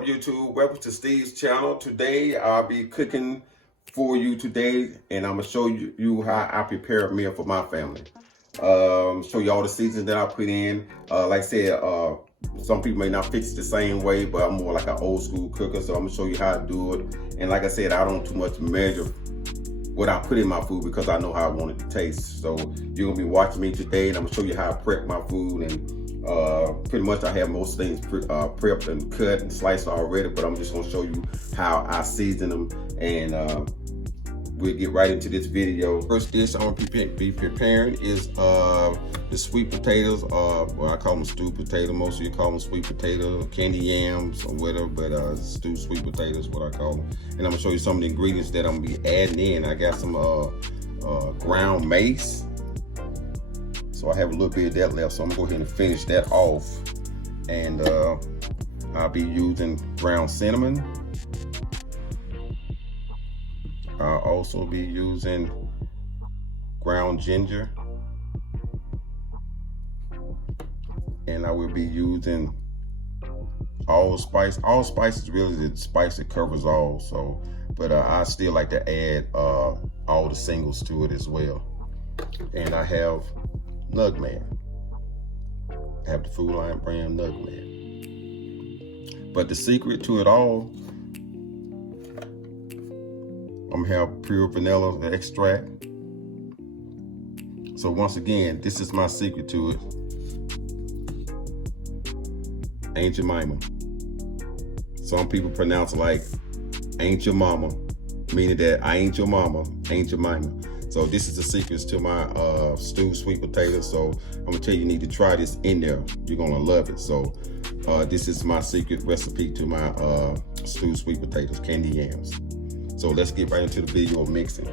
up, YouTube? Welcome to Steve's channel. Today I'll be cooking for you today, and I'm gonna show you how I prepare a meal for my family. Show you all the seasons that I put in. Like I said, some people may not fix it the same way, but I'm more like an old school cooker, so I'm gonna show you how to do it. And like I said, I don't too much measure what I put in my food because I know how I want it to taste. So you're gonna be watching me today, and I'm gonna show you how I prep my food. And pretty much I have most things prepped and cut and sliced already, but I'm just gonna show you how I season them, and we'll get right into this video. First dish I'm gonna be preparing is the sweet potatoes, well, I call them stewed potato. Most of you call them sweet potato, candy yams or whatever, but stewed sweet potatoes what I call them. And I'm gonna show you some of the ingredients that I'm gonna be adding in. I got some ground mace. So I have a little bit of that left, so I'm gonna go ahead and finish that off. And I'll be using ground cinnamon. I'll also be using ground ginger. And I will be using allspice. Allspice is really the spice that covers all, so, but I still like to add all the singles to it as well. And I have nutmeg. I have the Food Lion brand nutmeg. But the secret to it all, I'm gonna have pure vanilla extract. So once again, this is my secret to it. Ain't your mama. Some people pronounce it like ain't your mama, meaning that I ain't your mama, ain't your mama. So this is the secrets to my stewed sweet potatoes. So I'm gonna tell you, you need to try this in there. You're gonna love it. So this is my secret recipe to my stewed sweet potatoes, candy yams. So let's get right into the video of mixing.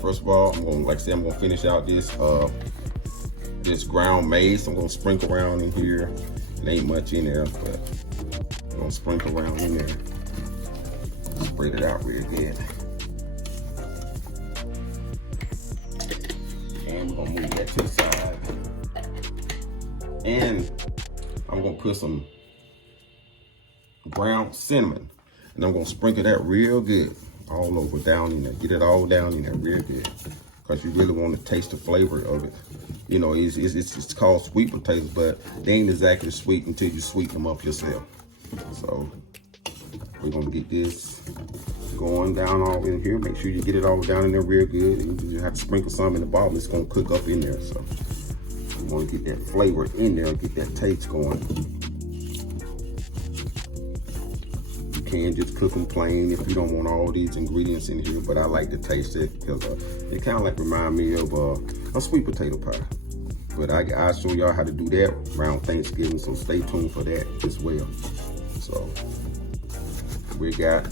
First of all, I'm gonna, like I said, I'm gonna finish out this this ground mace. I'm gonna sprinkle around in here. It ain't much in there, but I'm gonna sprinkle around in there. Spread it out real good. And we're gonna move that to the side. And I'm gonna put some ground cinnamon, and I'm gonna sprinkle that real good all over down in there. Get it all down in there real good, because you really want to taste the flavor of it. You know, it's called sweet potatoes, but they ain't exactly sweet until you sweeten them up yourself. So we're gonna get this going down all in here. Make sure you get it all down in there real good. And you have to sprinkle some in the bottom. It's gonna cook up in there. So you wanna get that flavor in there, get that taste going. You can just cook them plain if you don't want all these ingredients in here, but I like to taste it because it kind of like remind me of a sweet potato pie. But I'll show y'all how to do that around Thanksgiving, so stay tuned for that as well. So we got,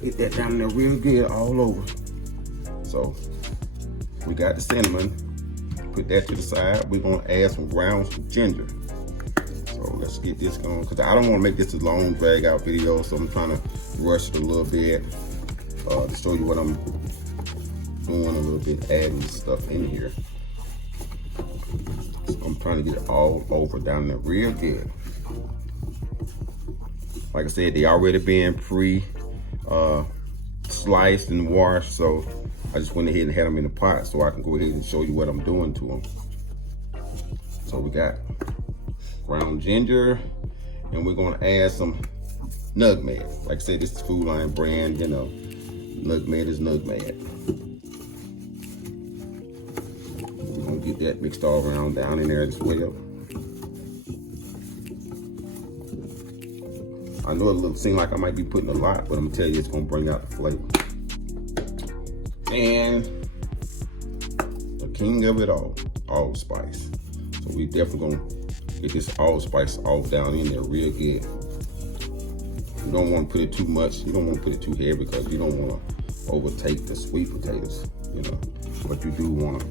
get that down there real good all over. So we got the cinnamon, put that to the side. We're gonna add some ground ginger. So let's get this going, because I don't want to make this a long drag out video, so I'm trying to rush it a little bit to show you what I'm doing a little bit, adding stuff in here. So I'm trying to get it all over down there real good. Like I said, they already been sliced and washed, so I just went ahead and had them in the pot so I can go ahead and show you what I'm doing to them. So we got ground ginger, and we're gonna add some nutmeg. Like I said, this is Food Lion brand, you know, nutmeg is nutmeg. We're gonna get that mixed all around down in there as well. I know it seems like I might be putting a lot, but I'm gonna tell you, it's gonna bring out the flavor. And the king of it all, allspice. So we definitely gonna get this allspice all down in there real good. You don't want to put it too much. You don't want to put it too heavy because you don't want to overtake the sweet potatoes, you know. But you do want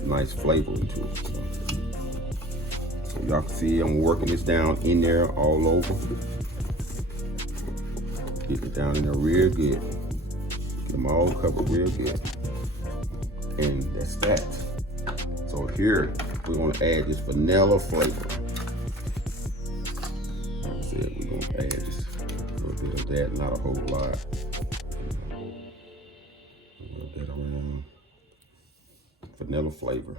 a nice flavor into it. So y'all can see I'm working this down in there all over. Get it down in there real good. Get them all covered real good. And that's that. So here we're gonna add this vanilla flavor. Like I said, we're gonna add just a little bit of that, not a whole lot. Rub that around. Vanilla flavor.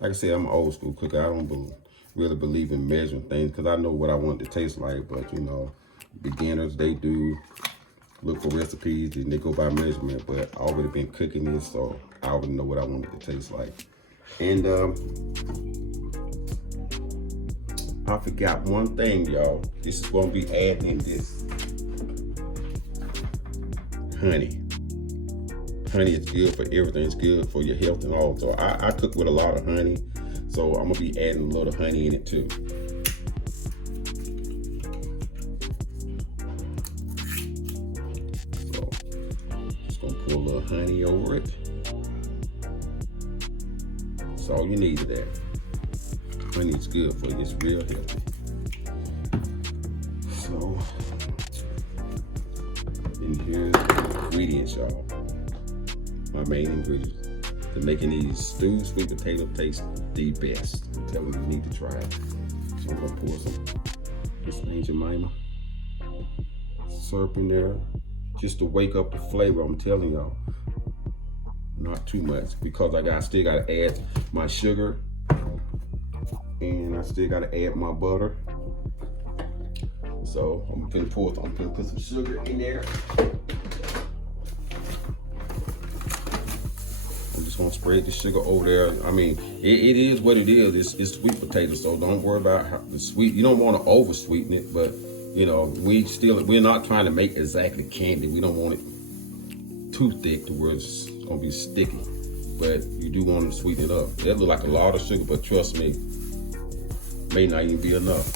Like I said, I'm an old school cooker. I don't really believe in measuring things because I know what I want it to taste like, but you know, beginners, they do look for recipes and they go by measurement, but I already been cooking this, so I already know what I want it to taste like. And I forgot one thing, y'all. This is gonna be adding in this honey. Honey is good for everything. It's good for your health and all. So I cook with a lot of honey, so I'm gonna be adding a little honey in it too. So just gonna pour a little honey over it. That's all you need of that. Honey is good for you. It's real healthy. So, and here's the ingredients, y'all. My main ingredients to making these stewed sweet potato taste the best. I'm telling you, you need to try it. So I'm gonna pour some this Aunt Jemima syrup in there just to wake up the flavor. I'm telling y'all, not too much because I still gotta add my sugar and I still gotta add my butter. So I'm gonna put some sugar in there. I'm just gonna spread the sugar over there. I mean, it is what it is. It's sweet potato, so don't worry about how the sweet. You don't want to over sweeten it, but you know, we're not trying to make exactly candy. We don't want it too thick to where it's gonna be sticky. But you do want to sweeten it up. It looks like a lot of sugar, but trust me, may not even be enough.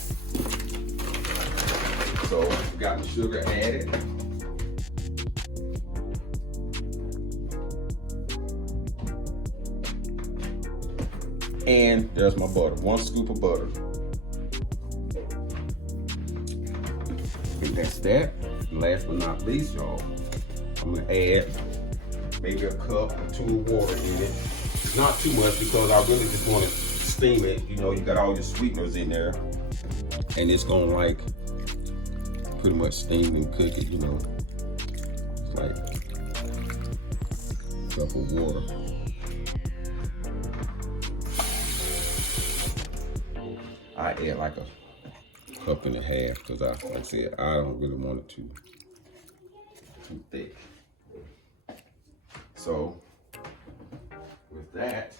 So we got the sugar added. And there's my butter, 1 scoop of butter. And that's that. And last but not least, y'all, I'm gonna add maybe a cup or 2 of water in it. Not too much because I really just want to steam it. You know, you got all your sweeteners in there. And it's gonna like pretty much steam and cook it, you know. It's like a cup of water. I add like a cup and a half because like I said, I don't really want it too thick. So with that,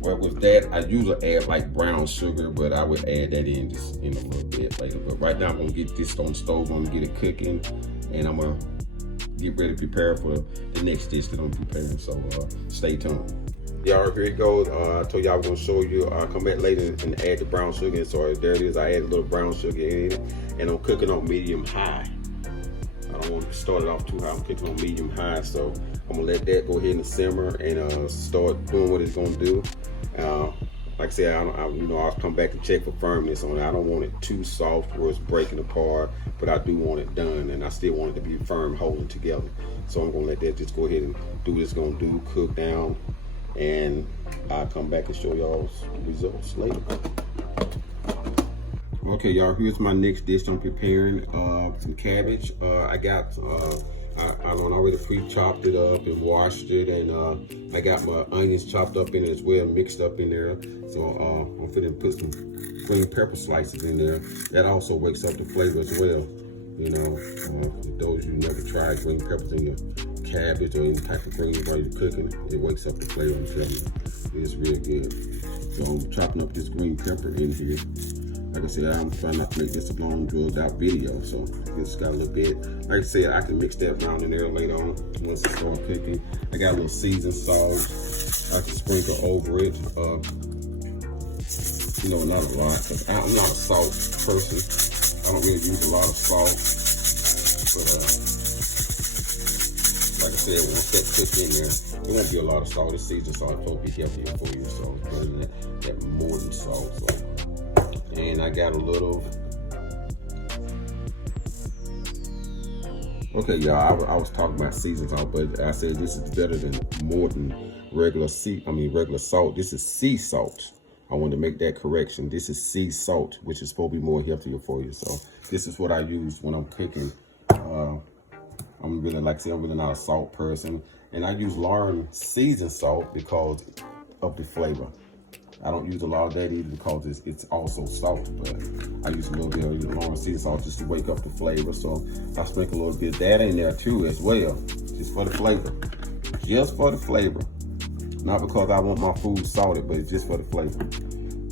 well, with that, I usually add like brown sugar, but I would add that in just in a little bit later. But right now, I'm gonna get this on the stove. I'm gonna get it cooking, and I'm gonna get ready to prepare for the next dish that I'm preparing. So stay tuned. Y'all, here it goes. I told you I was gonna show you. I'll come back later and add the brown sugar. And so there it is. I added a little brown sugar in it, and I'm cooking on medium high. I don't want to start it off too high. I'm cooking on medium high, so I'm gonna let that go ahead and simmer and start doing what it's gonna do. Like I said, I'll come back and check for firmness on it. I don't want it too soft where it's breaking apart, but I do want it done, and I still want it to be firm, holding together. So I'm gonna let that just go ahead and do what it's gonna do, cook down, and I'll come back and show y'all results later. Okay, y'all, here's my next dish I'm preparing. Some cabbage. I got I already pre-chopped it up and washed it, and I got my onions chopped up in it as well, mixed up in there. So I'm finna put some green pepper slices in there. That also wakes up the flavor as well. You know, for those you never tried green peppers in your cabbage or any type of greens while you're cooking, it wakes up the flavor. I'm telling you, it's real good. So I'm chopping up this green pepper in here. Like I said, I'm trying not to make this a long drilled out video, so it's got a little bit. Like I said, I can mix that around in there later on once it starts cooking. I got a little seasoned salt I can sprinkle over it. You know, not a lot, because I'm not a salt person. I don't really use a lot of salt. But like I said, once that cooked in there, it won't be a lot of salt. It's seasoned salt, so it'll be healthier for you. So it's better than that more than salt. So, and I got a little. Okay, y'all. I was talking about seasoned salt, but I said this is better than more than regular salt. This is sea salt. I wanted to make that correction. This is sea salt, which is supposed to be more healthier for you. So this is what I use when I'm cooking. I'm really, like I said, I'm really not a salt person. And I use Lauren seasoned salt because of the flavor. I don't use a lot of that either because it's also salt, but I use a little bit of Lauren seasoned salt just to wake up the flavor. So I sprinkle a little bit of that in there too as well, just for the flavor. Just for the flavor. Not because I want my food salted, but it's just for the flavor.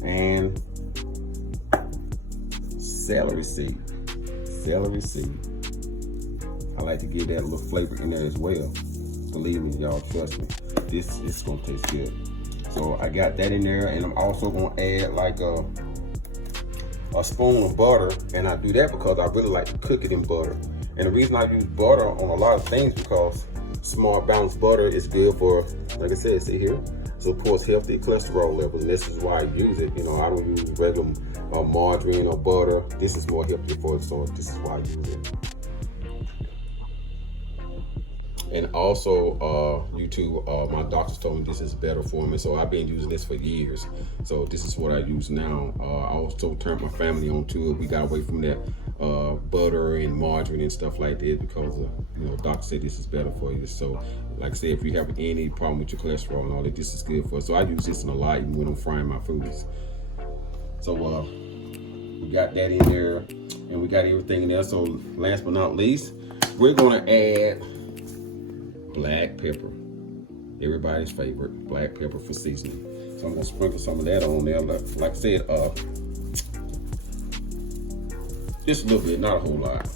And celery seed. Celery seed. I like to give that a little flavor in there as well. Believe me, y'all, trust me. This is gonna taste good. So I got that in there, and I'm also gonna add like a spoon of butter. And I do that because I really like to cook it in butter. And the reason I use butter on a lot of things because smart balanced butter is good for, like I said, see here, supports healthy cholesterol levels, and this is why I use it. You know, I don't use regular margarine or butter. This is more healthy for it, so this is why I use it. And also, YouTube, my doctors told me this is better for me, so I've been using this for years. So this is what I use now. I also turned my family onto it. We got away from that butter and margarine and stuff like that because, you know, doctor said this is better for you. So, like I said, if you have any problem with your cholesterol and all that, this is good for us. So I use this in a lot even when I'm frying my foods. So we got that in there, and we got everything in there. So last but not least, we're gonna add black pepper, everybody's favorite, black pepper for seasoning. So I'm gonna sprinkle some of that on there. Like I said, just a little bit, not a whole lot.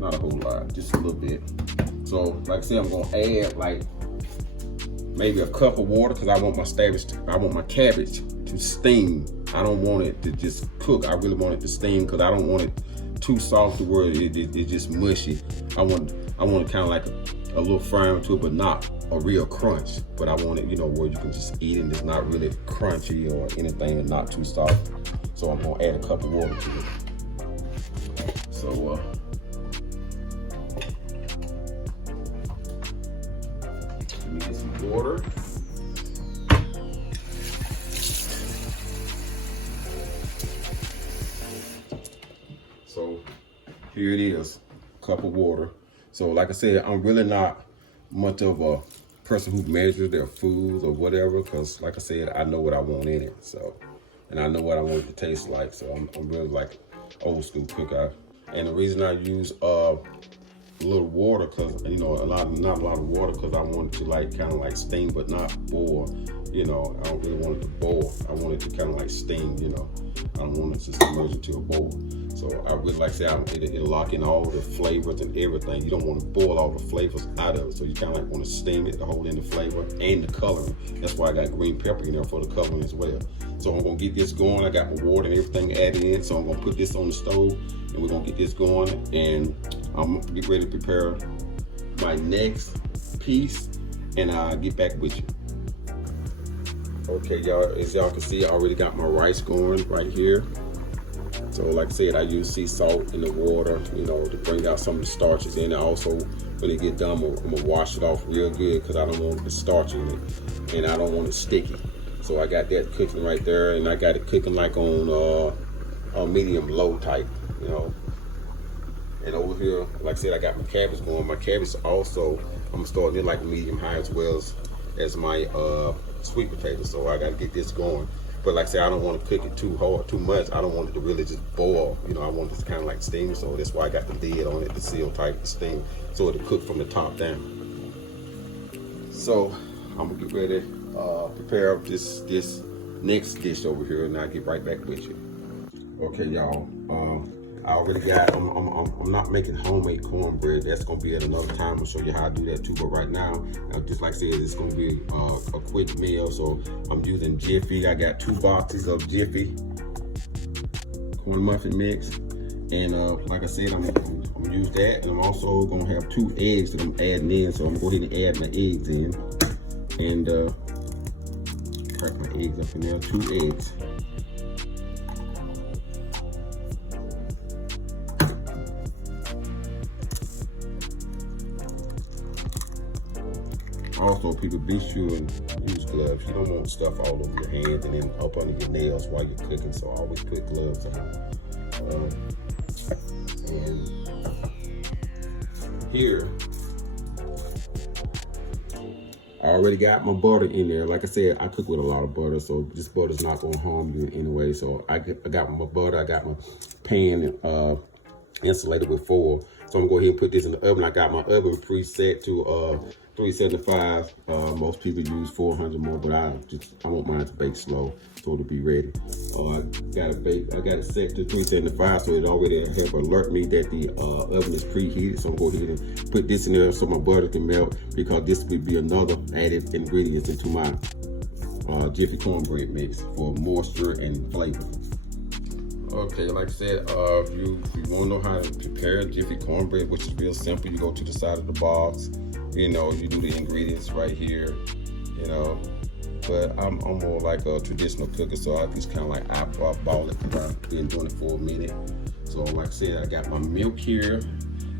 Not a whole lot, just a little bit. So like I said, I'm gonna add like maybe a cup of water because I want my cabbage to steam. I don't want it to just cook. I really want it to steam because I don't want it too soft to where it's just mushy. I want it kind of like a little firm to it, but not a real crunch. But I want it, you know, where you can just eat it and it's not really crunchy or anything and not too soft. So I'm gonna add a cup of water to it. So let me get some water. So here it is, cup of water. So like I said, I'm really not much of a person who measures their foods or whatever, because like I said, I know what I want in it. So, and I know what I want it to taste like. So I'm really like old school cooker. And the reason I use a little water, because you know, not a lot of water, because I want it to like kind of like steam but not boil. You know, I don't really want it to boil. I want it to kind of like steam. You know, I don't want it to submerge into a bowl. So I really like to say it'll lock in all the flavors and everything. You don't want to boil all the flavors out of it. So you kind of like want to steam it to hold in the flavor and the coloring. That's why I got green pepper in there for the coloring as well. So I'm gonna get this going. I got my water and everything added in. So I'm gonna put this on the stove and we're gonna get this going. And I'm gonna get ready to prepare my next piece and I'll get back with you. Okay, y'all, as y'all can see, I already got my rice going right here. So like I said, I use sea salt in the water, you know, to bring out some of the starches in it. Also, when it get done, I'm gonna wash it off real good because I don't want the starch in it and I don't want it sticky. So I got that cooking right there, and I got it cooking like on a medium low type, you know. And over here, like I said, I got my cabbage going. My cabbage also, I'm starting it like medium high as well as my sweet potato. So I got to get this going. But like I said, I don't want to cook it too hard, too much. I don't want it to really just boil. You know, I want it to kind of like steam. So that's why I got the lid on it, the seal type to steam, so it'll cook from the top down. So I'm gonna get ready to prepare this next dish over here, and I'll get right back with you. Okay, y'all. I already got, I'm not making homemade cornbread. That's gonna be at another time. I'll show you how I do that too. But right now, just like I said, it's gonna be a quick meal. So I'm using Jiffy. I got 2 boxes of Jiffy corn muffin mix. And like I said, I'm gonna use that. And I'm also gonna have 2 eggs that I'm adding in. So I'm gonna go ahead and add my eggs in. And crack my eggs up in there, 2 eggs. Also, people, be sure and use gloves. You don't want stuff all over your hands and then up under your nails while you're cooking, so always put gloves on. And here, I already got my butter in there. Like I said, I cook with a lot of butter, so this butter's not gonna harm you in any way. So I got my butter, I got my pan insulated with foil. So I'm gonna go ahead and put this in the oven. I got my oven preset to 375. Most people use 400 more, but I want mine to bake slow, so it'll be ready. I got it set to 375, so it already have alert me that the oven is preheated. So I'm gonna go ahead and put this in there so my butter can melt, because this will be another added ingredients into my Jiffy cornbread mix for moisture and flavor. Okay, like I said, if you want to know how to prepare Jiffy cornbread, which is real simple, you go to the side of the box. You know, you do the ingredients right here. You know, but I'm more like a traditional cooker, so I just kind of like eyeball it because I've been doing it for a minute. So like I said, I got my milk here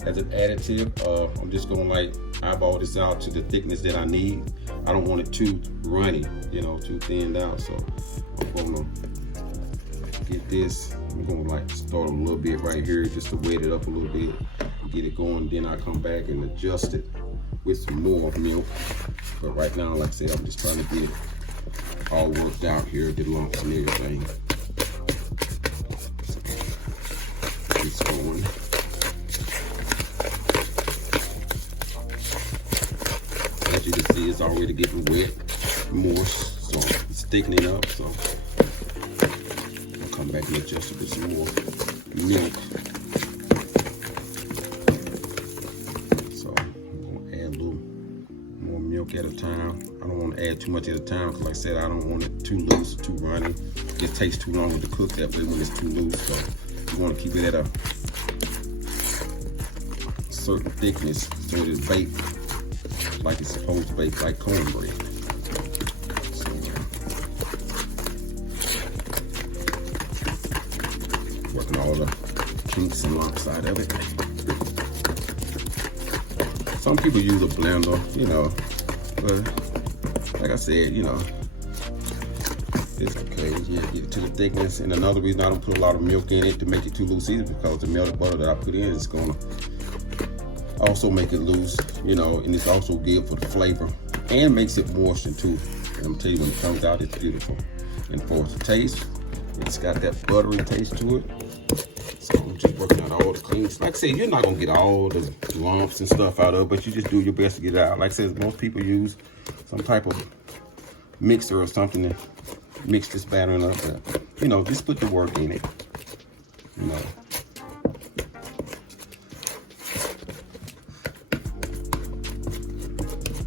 as an additive. I'm just gonna like eyeball this out to the thickness that I need. I don't want it too runny, you know, too thinned out. So I'm gonna get this. I'm gonna like start a little bit right here just to wet it up a little bit, get it going. Then I come back and adjust it with some more milk. But right now, like I said, I'm just trying to get it all worked out here, the lumps and everything. It's going. As you can see, it's already getting wet, moist, so it's thickening up. So I'll come back and adjust it with some more milk. So I'm gonna add a little more milk at a time. I don't want to add too much at a time, because like I said, I don't want it too loose, too runny. It takes too long to cook that way when it's too loose. So you want to keep it at a certain thickness so it is baked like it's supposed to bake, like cornbread. So, working all the kinks and lumps out of it. Some people use a blender, you know, but like I said, you know, it's okay. Yeah, get it to the thickness. And another reason I don't put a lot of milk in it to make it too loose either, because the melted butter that I put in is gonna also make it loose, you know, and it's also good for the flavor and makes it moisture too. And I'm gonna tell you, when it comes out, it's beautiful. And for the taste, it's got that buttery taste to it. So I'm just working out all the cleans. Like I said, you're not gonna get all the lumps and stuff out of it, but you just do your best to get it out. Like I said, most people use some type of mixer or something to mix this batter up. But, you know, just put the work in it. You know.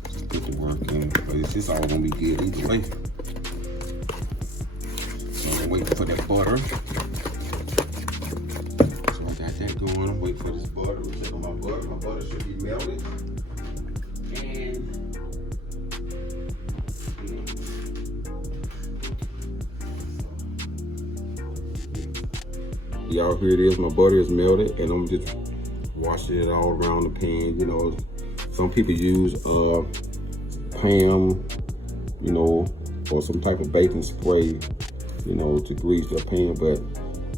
Just put the work in. But it's just all gonna be good either way. So I'm waiting for that butter. That going. I'm waiting for this butter. We'll check on my butter. My butter should be melted. And y'all, here it is. My butter is melted, and I'm just washing it all around the pan. You know, some people use Pam, you know, or some type of baking spray, you know, to grease their pan. But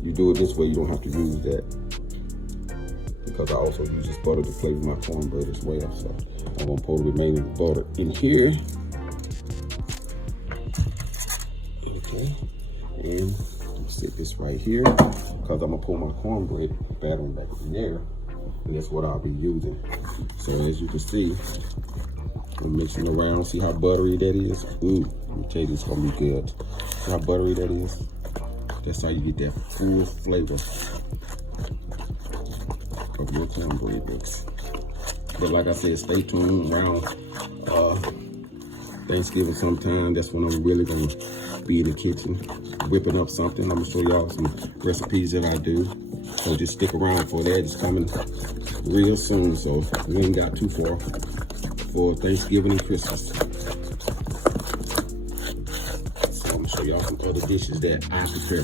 you do it this way, you don't have to use that, because I also use this butter to flavor my cornbread as well. So I'm gonna pour the remaining butter in here. Okay, and I'm stick this right here, because I'm gonna pour my cornbread batter back in there, and that's what I'll be using. So as you can see, I'm mixing around. See how buttery that is? Ooh, let me tell you, it's gonna be good. See how buttery that is? That's how you get that full flavor couple more cornbread mix. But like I said, stay tuned around Thanksgiving sometime. That's when I'm really gonna be in the kitchen whipping up something. I'm gonna show y'all some recipes that I do. So just stick around for that. It's coming real soon. So we ain't got too far for Thanksgiving and Christmas. So I'm gonna show y'all some other dishes that I prepare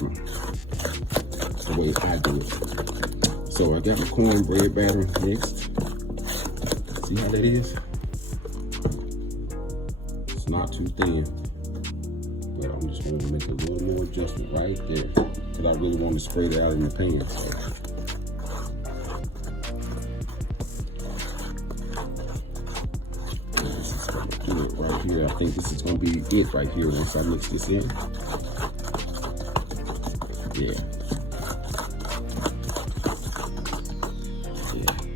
the way I do it. So I got my cornbread batter mixed. See how that is? It's not too thin, but I'm just going to make a little more adjustment right there because I really want to spread it out in the pan. So. This is going to do it right here. I think this is going to be it right here once I mix this in. Yeah.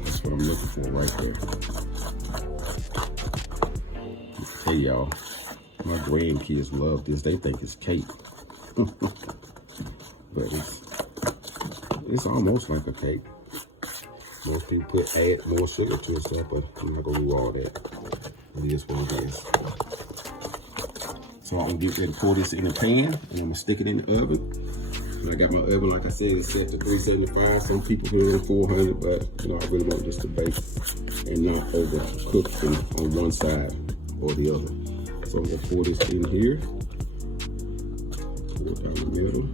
That's what I'm looking for right there. Hey y'all, my grandkids love this. They think it's cake. But it's almost like a cake. Most people add more sugar to it, but I'm not gonna do all that. It is what it is. So I'm gonna get ready to pour this in the pan and I'm gonna stick it in the oven. And I got my oven, like I said, it's set to 375. Some people put it in 400, but you know, I really want this to bake and not overcook on one side or the other. So I'm gonna pour this in here. Pour it down the middle.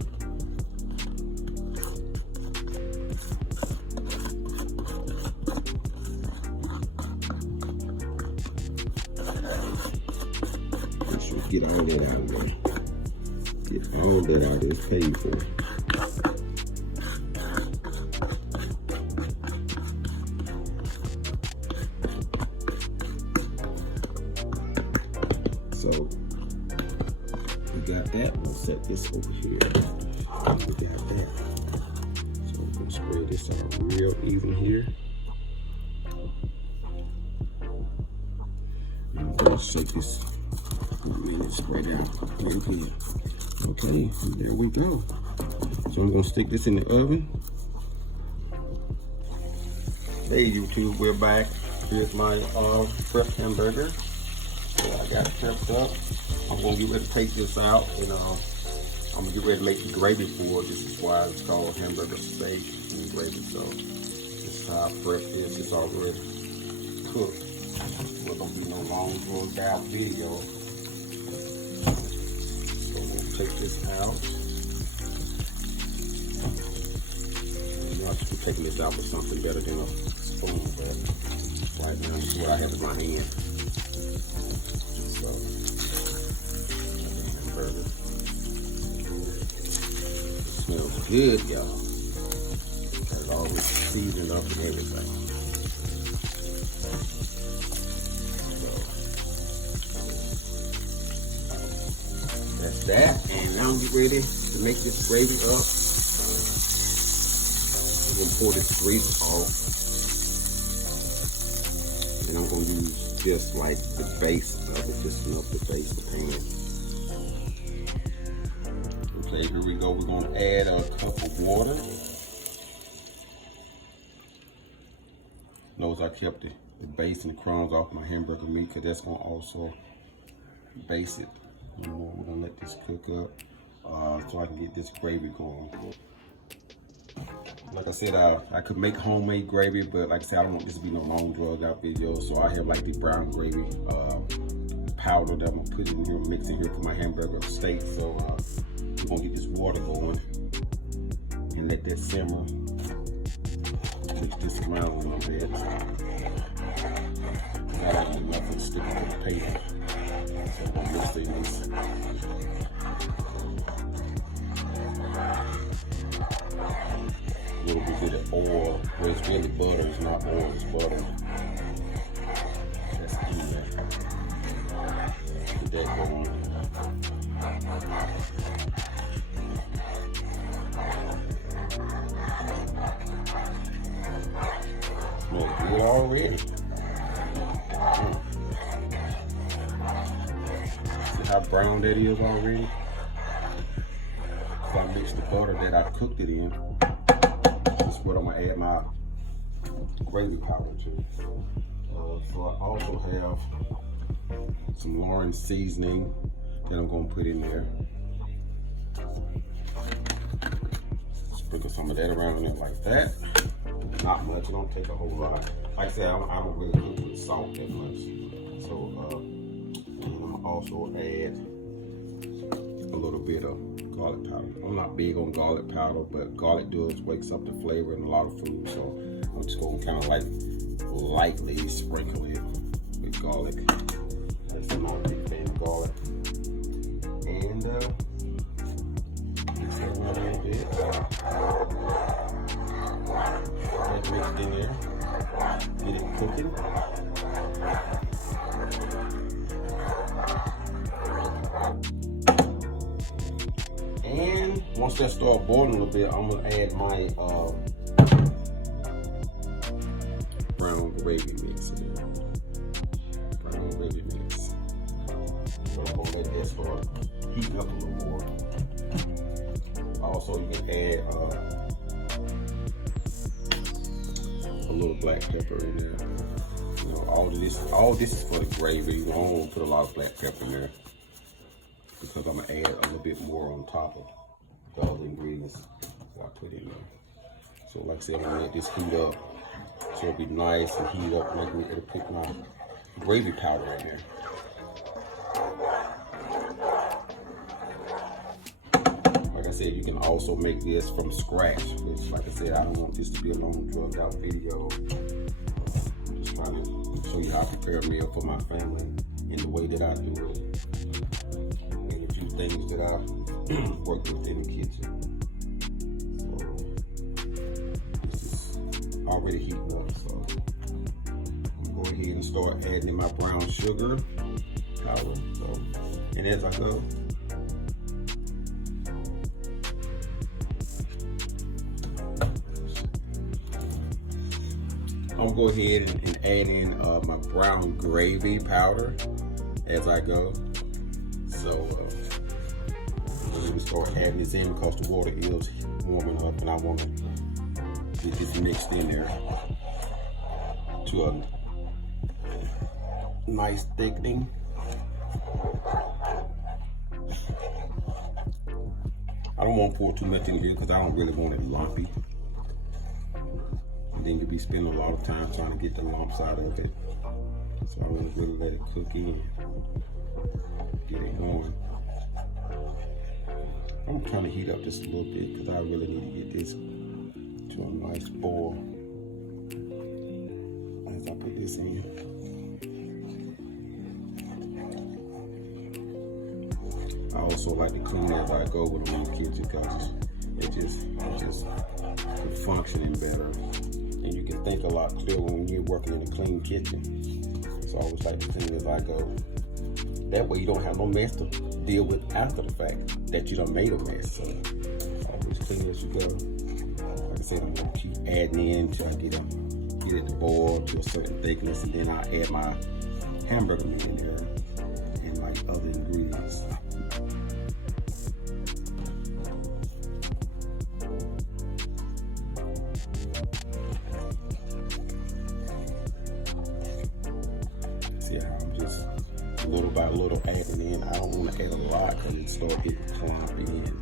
Make sure get all that out of there. Get all that out of there. It's paid for. So we got that. We'll set this over here. We got that. So we're gonna spread this out real even here. And I'm gonna shake this for a minute, spread it out right here. Okay, and there we go. So I'm gonna stick this in the oven. Hey YouTube, we're back. Here's my fresh hamburger. So I got it prepped up. I'm gonna get ready to take this out and I'm gonna get ready to make the gravy for it. This is why it's called hamburger steak and gravy. So this is how I prep this. It's already cooked. There's gonna be no long drawn out video. So we'll take this out. You know, I should be taking this out with something better than a spoon, but right now this is what I have in my hand. So, hamburger. It smells good, y'all. It's always seasoned up and everything. So, that's that. And now I'm getting ready to make this gravy up. I'm gonna pour this grease off. And I'm gonna use just like the base of it, just enough to base the pan. Okay, here we go. We're gonna add a cup of water. Notice I kept the base and the crumbs off my hamburger meat because that's gonna also base it. You know, we're gonna let this cook up so I can get this gravy going. Like I said, I could make homemade gravy, but like I said, I don't want this to be no long drug out video. So I have like the brown gravy powder that I'm gonna put in here, mix in here for my hamburger steak. So we're gonna get this water going and let that simmer. Mix this around a little bit. Now I get nothing sticking to the paper. So I'm gonna mix these. A little bit of oil, where it's really butter, it's not oil, it's butter. That's in there. Get that going. Smells good already. See how brown that is already? So I mixed the butter that I cooked it in. What I'm gonna add my gravy powder too. So I also have some Lauren seasoning that I'm gonna put in there. Sprinkle some of that around in there like that. Not much, it don't take a whole lot. Like I said, I don't really cook with salt that much. So I'm gonna also add a little bit of garlic powder. I'm not big on garlic powder, but garlic does wakes up the flavor in a lot of food. So I'm just gonna kind of like lightly sprinkle it with garlic. I'm not a big fan of garlic. And mix that around a little bit. That mixed in there. Get it cooking. And once that starts boiling a little bit, I'm gonna add my brown gravy mix in there. Brown gravy mix. So I'm gonna let that start heating up a little more. Also, you can add a little black pepper in there. You know, all this is for the gravy. You know, I don't want to put a lot of black pepper in there because I'm gonna add a little bit more on top of the other ingredients that I put in there. So like I said, I'm gonna let this heat up so it'll be nice and heat up, and I'm gonna put my gravy powder in there. Like I said, you can also make this from scratch, which, like I said, I don't want this to be a long, drugged out video. I'm just trying to show you how I prepare a meal for my family in the way that I do it, and a few things that I work with in the kitchen. So this is already heating up, so I'm going to go ahead and start adding in my brown sugar powder. So, and as I go, I'm gonna go ahead and add in my brown gravy powder as I go. So I'm gonna start adding this in because the water is warming up, and I want to get this mixed in there to a nice thickening. I don't want to pour too much in here because I don't really want it lumpy. And then you'll be spending a lot of time trying to get the lumps out of it. So I want to really let it cook in, get it going. I'm trying to heat up just a little bit because I really need to get this to a nice boil as I put this in. I also like to clean as I go with them in the kitchen because it just is functioning better. And you can think a lot clearer when you're working in a clean kitchen. So I always like to clean as I go. That way you don't have no mess to deal with after the fact that you done made a mess. So always clean as you go. Like I said, I'm gonna keep adding in until I get it to boil to a certain thickness, and then I add my hamburger meat in there and like other ingredients. See how I'm just little by little adding in. I don't want to add a lot because it starts getting clumpy, and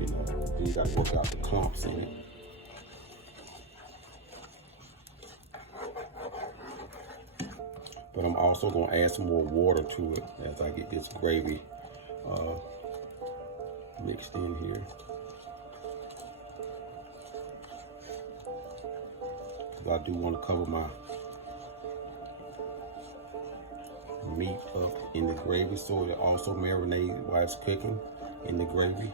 you know, then you got to work out the clumps in it. But I'm also going to add some more water to it as I get this gravy mixed in here. Because I do want to cover my meat up in the gravy so it also marinates while it's cooking in the gravy.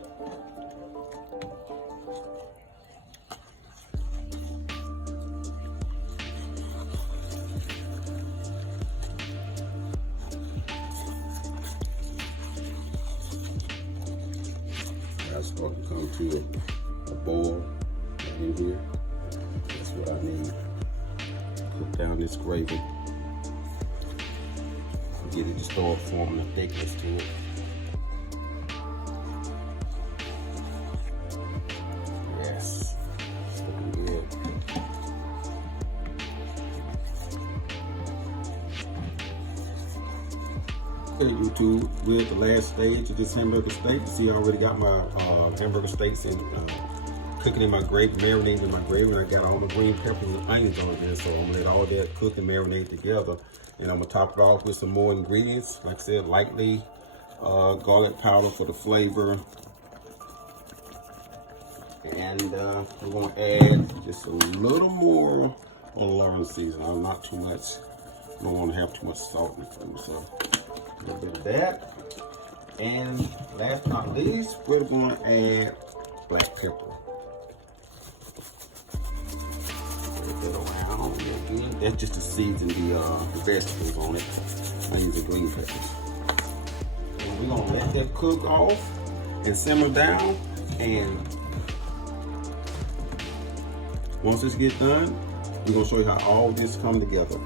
I start to come to a boil in here. That's what I need. Cook down this gravy. Get it to start forming a thickness to it. Yes, it's looking good. Okay, YouTube, we're at the last stage of this hamburger steak. You see, I already got my hamburger steaks and cooking in my gravy, marinating in my gravy. And I got all the green peppers and onions on there, so I'm gonna let all that cook and marinate together. And I'm gonna top it off with some more ingredients. Like I said, lightly garlic powder for the flavor. And we're gonna add just a little more alarm seasoning, not too much. I don't want to have too much salt in the food, so a little bit of that. And last but not least, we're going to add black pepper. Spread that around real good. That's just to season the vegetables on it. I use the green peppers. And we're going to let that cook off and simmer down. And once this gets done, we're going to show you how all this come together.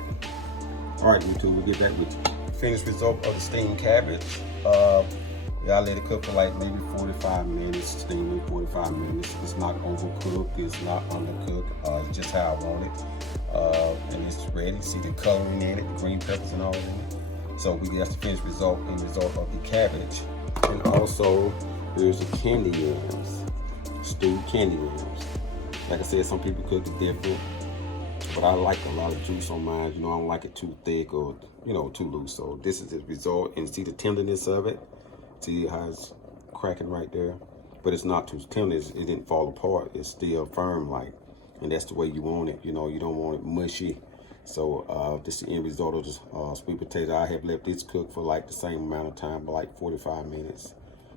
All right, YouTube, we'll get that with you. Finished result of the steamed cabbage. Yeah, I let it cook for like maybe 45 minutes, steaming 45 minutes. It's not overcooked, it's not undercooked. It's just how I want it. And it's ready. See the coloring in it, the green peppers and all in it. So that's the finished result of the cabbage. And also, there's the candy yams, stewed candy yams. Like I said, some people cook it different. But I like a lot of juice on mine. You know, I don't like it too thick or, you know, too loose. So this is the result. And see the tenderness of it? See how it's cracking right there? But it's not too tender. It didn't fall apart. It's still firm like. And that's the way you want it. You know, you don't want it mushy. So this is the end result of the sweet potato. I have left this cook for like the same amount of time, like 45 minutes.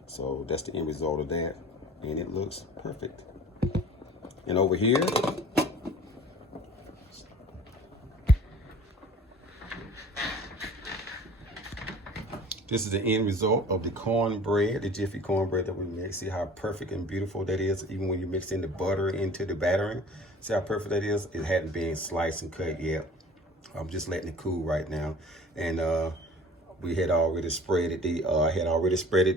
So that's the end result of that. And it looks perfect. And over here, this is the end result of the cornbread, the Jiffy cornbread that we mix. See how perfect and beautiful that is, even when you mix in the butter into the battering. See how perfect that is? It hadn't been sliced and cut yet. I'm just letting it cool right now. And we had already spreaded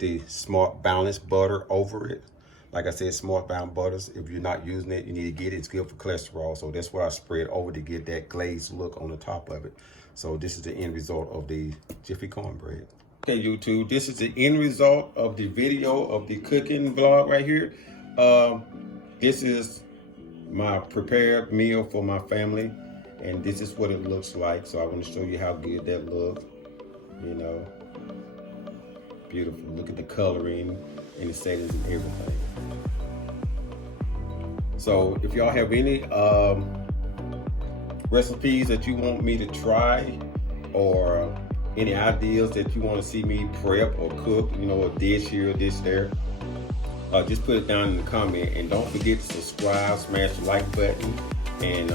the Smart Balanced butter over it. Like I said, Smart Balanced butters, if you're not using it, you need to get it. It's good for cholesterol. So that's what I spread over to get that glazed look on the top of it. So this is the end result of the Jiffy cornbread. Okay, YouTube, this is the end result of the video of the cooking vlog right here. This is my prepared meal for my family, and this is what it looks like. So I want to show you how good that looks. You know, beautiful. Look at the coloring and the settings and everything. So if y'all have any recipes that you want me to try, or any ideas that you want to see me prep or cook, you know, a dish here, a dish there, just put it down in the comment. And don't forget to subscribe, smash the like button, and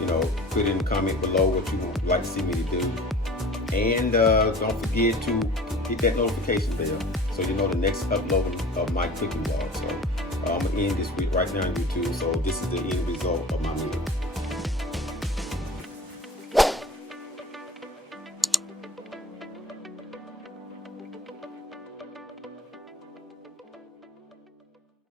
you know, put in the comment below what you would like to see me to do. And don't forget to hit that notification bell so you know the next upload of my cooking vlog. So I'm gonna end this right now on YouTube. So this is the end result of my meal.